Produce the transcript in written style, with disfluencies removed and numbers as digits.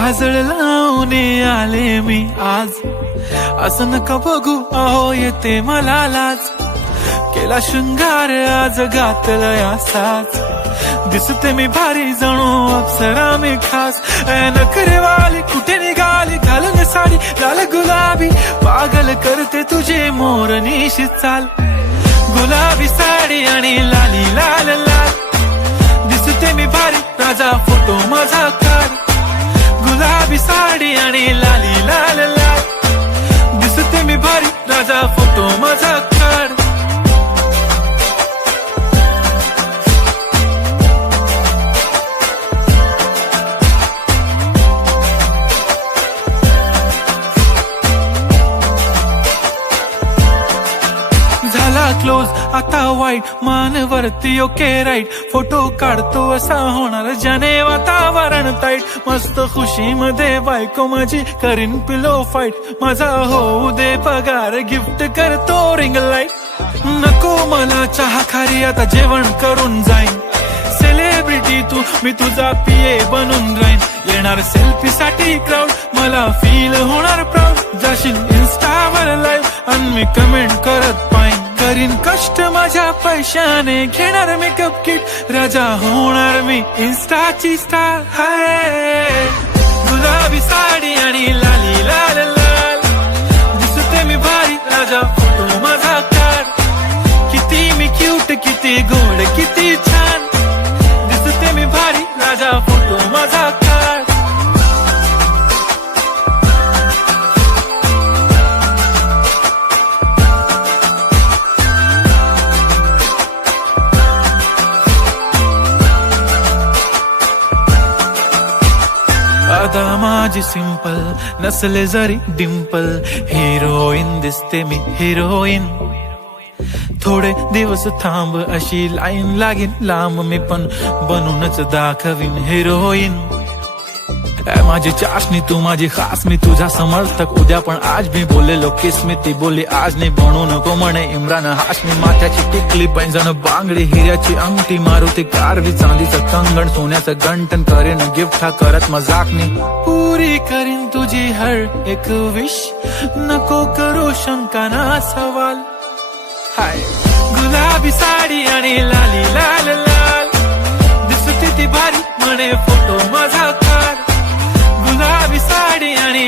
काजळ लावून आले मी आज, असं नका बघू अहो येते मला लाज. केला शृंगार आज घातलाय असाच, दिसते मी भारी जणू अप्सरा मी खास. नखरेवाली कुठे निघाली घालून साडी लाल गुलाबी, पागल करते तुझे मोरनीशी चाल. गुलाबी साडी आणि लाली लाल लाल, दिसते मी भारी राजा फोटो माझा काढ. गुलाबी साडी आणि लाली लाल लाल, दिसते मी भारी राजा फोटो माझा काढ. झाला क्लोज आता वाईट, मानवरती ओके राईट. फोटो काढतो असा होणार ज्याने वातावरण ताईट. मस्त खुशी मध्ये बायको माझी करीन पिलो फाईट. माझा होऊ दे पगार गिफ्ट करतो रिंग लाईट. नको मला चहा खारी आता जेवण करून जाईन. सेलिब्रिटी तू मी तुझा पिये बनून राहीन. येणार सेल्फी साठी क्राऊड मला फील होणार प्राऊड. जाशील इन्स्टावर लाईव्ह आणि मी कमेंट करत पाईन. करीन कष्ट माझ्या पैशाने घेणार मेकअप किट. राजा होणार मी इन्स्टाची स्टार. हाय गुलाबी साडी आणि लाली लाल लाल, दिसते मी भारी राजा फोटो माझा काढ. किती मी क्यूट किती गोड किती छान, दिसते मी भारी राजा फोटो माझा काढ. आता माझी सिंपल नसले जरी डिंपल, हिरोईन दिसते मी हिरोईन. थोडे दिवस थांब अशी लाईन लागेल लांब, मी पण बनूनच दाखवीन हिरोईन. माझी चाशनी तू माझी खास, मी तुझा समर्थक उद्या पण आज मी बोलेलो किस मी. ती बोली आज नाही बनू नको म्हणे इम्रान हाशमी. माथ्याची टिकली पैंजण बांगडी हिऱ्याची अंगठी, मारुती कारवी चांदीचं कंगण सोन्याचं गंटन. करेन गिफ्ट हा करत मजाकनी, पुरी करीन तुझी हर एक विश. नको करू शंका ना सवाल. हाय गुलाबी साडी आणि लाली लाल लाल, दिसते ती भारी म्हणे फोटो माझा काढ. गुलाबी साडी आणि